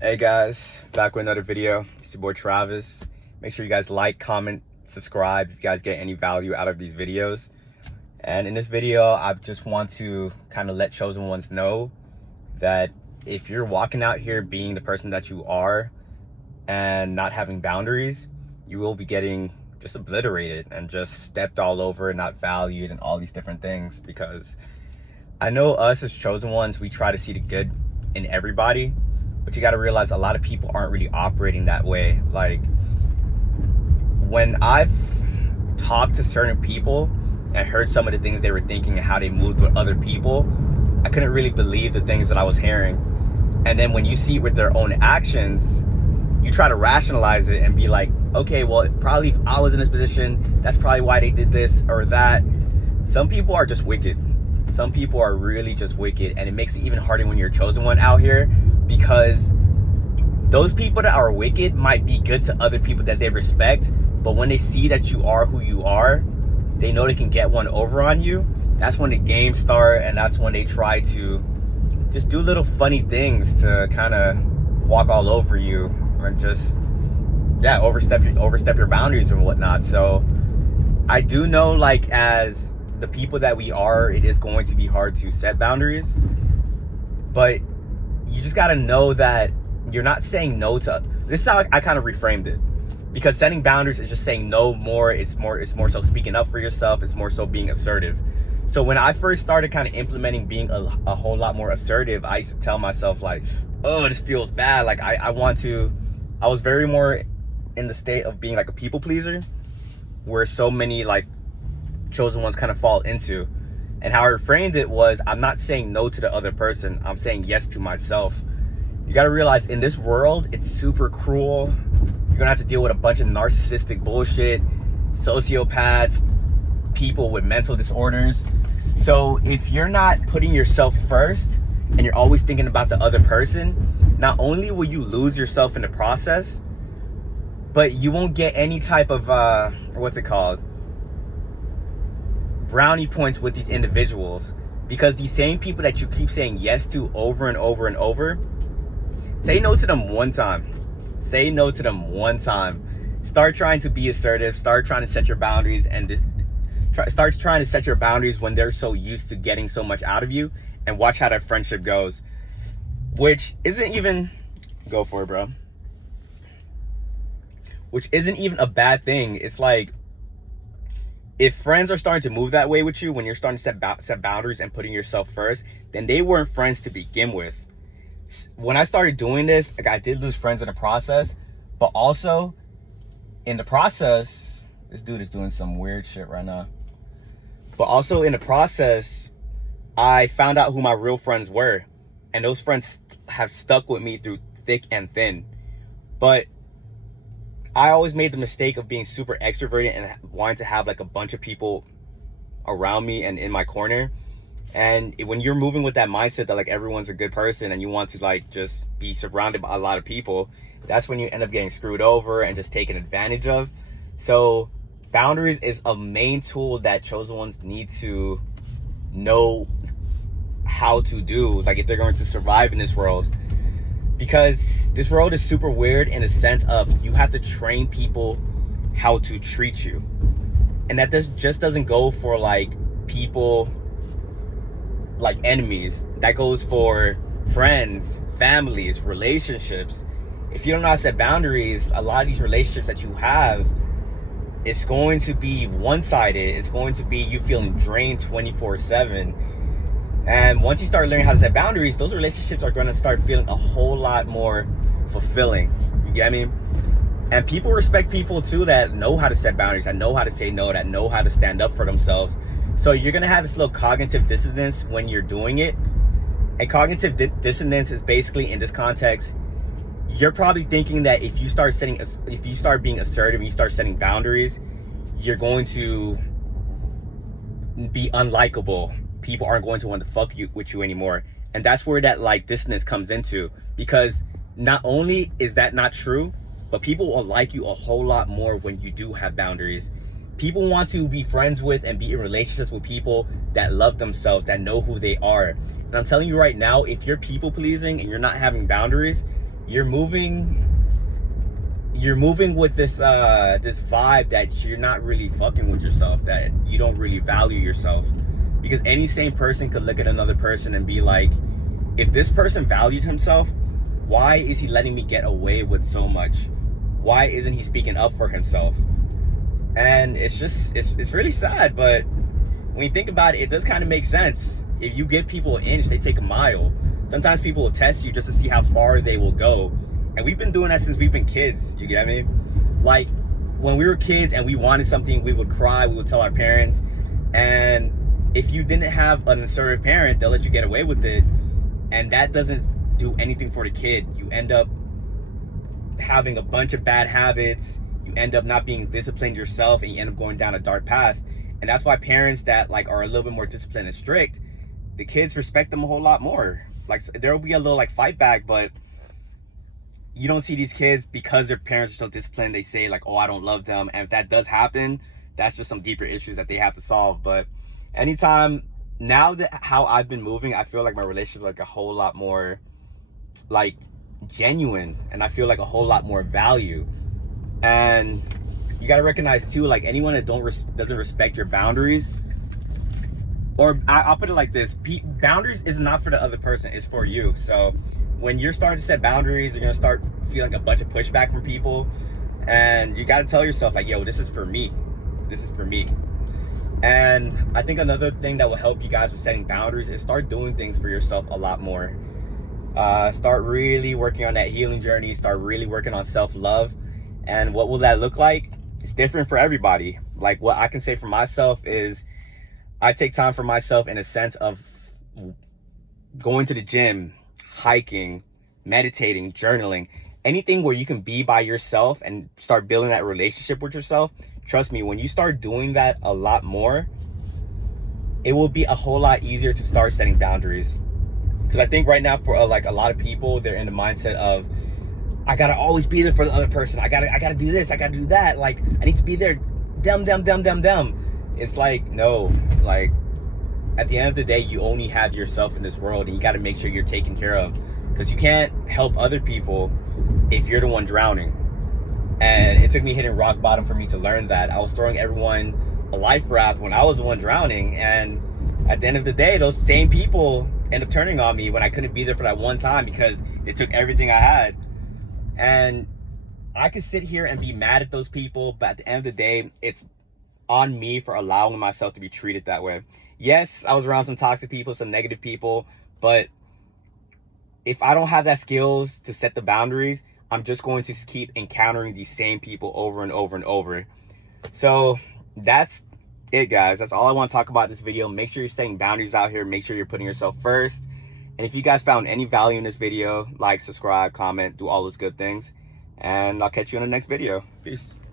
Hey guys, back with another video. It's your boy Travis. Make sure you guys like, comment, subscribe if you guys get any value out of these videos. And in this video, I just want to kind of let chosen ones know that if you're walking out here being the person that you are and not having boundaries, you will be getting just obliterated and just stepped all over and not valued and all these different things. Because I know us as chosen ones, we try to see the good in everybody, but you got to realize a lot of people aren't really operating that way. Like, when I've talked to certain people and heard some of the things they were thinking and how they moved with other people, I couldn't really believe the things that I was hearing. And then when you see it with their own actions, you try to rationalize it and be like, okay, well, probably if I was in this position, that's probably why they did this or that. Some people are just wicked. Some people are really just wicked, and it makes it even harder when you're a chosen one out here, because those people that are wicked might be good to other people that they respect, but when they see that you are who you are, they know they can get one over on you. That's when the games start, and that's when they try to just do little funny things to kind of walk all over you and just overstep your boundaries and whatnot. So I do know, like, as the people that we are, it is going to be hard to set boundaries, but you just got to know that you're not saying no to. This is how I kind of reframed it, because setting boundaries is just saying no more. It's more so speaking up for yourself. It's more so being assertive. So when I first started kind of implementing being a whole lot more assertive, I used to tell myself, like, oh, this feels bad. Like, I was very more in the state of being like a people pleaser, where so many like chosen ones kind of fall into. And how I reframed it was, I'm not saying no to the other person, I'm saying yes to myself. You got to realize, in this world, it's super cruel. You're gonna have to deal with a bunch of narcissistic bullshit, sociopaths, people with mental disorders. So if you're not putting yourself first and you're always thinking about the other person, not only will you lose yourself in the process, but you won't get any type of brownie points with these individuals, because these same people that you keep saying yes to over and over and over, say no to them one time. Say no to them one time. Start trying to be assertive. Start trying to set your boundaries, and start trying to set your boundaries when they're so used to getting so much out of you, and watch how that friendship goes. Which isn't even, go for it, bro. Which isn't even a bad thing. It's like, if friends are starting to move that way with you, when you're starting to set boundaries and putting yourself first, then they weren't friends to begin with. When I started doing this, like, I did lose friends in the process, but also in the process, this dude is doing some weird shit right now. But also in the process, I found out who my real friends were, and those friends have stuck with me through thick and thin. But I always made the mistake of being super extroverted and wanting to have like a bunch of people around me and in my corner. And when you're moving with that mindset that like everyone's a good person and you want to like just be surrounded by a lot of people, that's when you end up getting screwed over and just taken advantage of. So boundaries is a main tool that chosen ones need to know how to do, like, if they're going to survive in this world. Because this world is super weird in the sense of you have to train people how to treat you. And that just doesn't go for like people like enemies. That goes for friends, families, relationships. If you don't know how to set boundaries, a lot of these relationships that you have, it's going to be one-sided. It's going to be you feeling drained 24/7. And once you start learning how to set boundaries, those relationships are going to start feeling a whole lot more fulfilling. You get me? And people respect people too that know how to set boundaries, that know how to say no, that know how to stand up for themselves. So you're going to have this little cognitive dissonance when you're doing it. And cognitive dissonance is basically, in this context, you're probably thinking that if you start being assertive and you start setting boundaries, you're going to be unlikable. People aren't going to want to fuck with you anymore. And that's where that like dissonance comes into, because not only is that not true, but people will like you a whole lot more when you do have boundaries. People want to be friends with and be in relationships with people that love themselves, that know who they are. And I'm telling you right now, if you're people pleasing and you're not having boundaries, you're moving with this this vibe that you're not really fucking with yourself, that you don't really value yourself. Because any sane person could look at another person and be like, if this person valued himself, why is he letting me get away with so much? Why isn't he speaking up for himself? And it's really sad, but when you think about it, it does kind of make sense. If you give people an inch, they take a mile. Sometimes people will test you just to see how far they will go. And we've been doing that since we've been kids, you get me? Like, when we were kids and we wanted something, we would cry, we would tell our parents. And if you didn't have an assertive parent, they'll let you get away with it. And that doesn't do anything for the kid. You end up having a bunch of bad habits. You end up not being disciplined yourself, and you end up going down a dark path. And that's why parents that like are a little bit more disciplined and strict, the kids respect them a whole lot more. Like, there will be a little like fight back, but you don't see these kids, because their parents are so disciplined, they say like, oh, I don't love them. And if that does happen, that's just some deeper issues that they have to solve. But anytime, now that how I've been moving, I feel like my relationship is like a whole lot more like genuine, and I feel like a whole lot more value. And you got to recognize too, like, anyone that doesn't respect your boundaries, or I'll put it like this, boundaries is not for the other person, it's for you. So when you're starting to set boundaries, you're going to start feeling a bunch of pushback from people, and you got to tell yourself like, yo, this is for me. This is for me. And I think another thing that will help you guys with setting boundaries is start doing things for yourself a lot more. Start really working on that healing journey. Start really working on self-love. And what will that look like? It's different for everybody. Like, what I can say for myself is I take time for myself in a sense of going to the gym, hiking, meditating, journaling, anything where you can be by yourself and start building that relationship with yourself. Trust me, when you start doing that a lot more, it will be a whole lot easier to start setting boundaries. Because I think right now for like a lot of people, they're in the mindset of, I gotta always be there for the other person. I gotta do this, I gotta do that. Like, I need to be there. Them. It's like, no, like, at the end of the day, you only have yourself in this world, and you gotta make sure you're taken care of. Because you can't help other people if you're the one drowning. And it took me hitting rock bottom for me to learn that. I was throwing everyone a life raft when I was the one drowning. And at the end of the day, those same people end up turning on me when I couldn't be there for that one time because they took everything I had. And I could sit here and be mad at those people, but at the end of the day, it's on me for allowing myself to be treated that way. Yes, I was around some toxic people, some negative people, but if I don't have that skills to set the boundaries, I'm just going to keep encountering these same people over and over and over. So that's it, guys. That's all I want to talk about this video. Make sure you're setting boundaries out here. Make sure you're putting yourself first. And if you guys found any value in this video, like, subscribe, comment, do all those good things. And I'll catch you in the next video. Peace.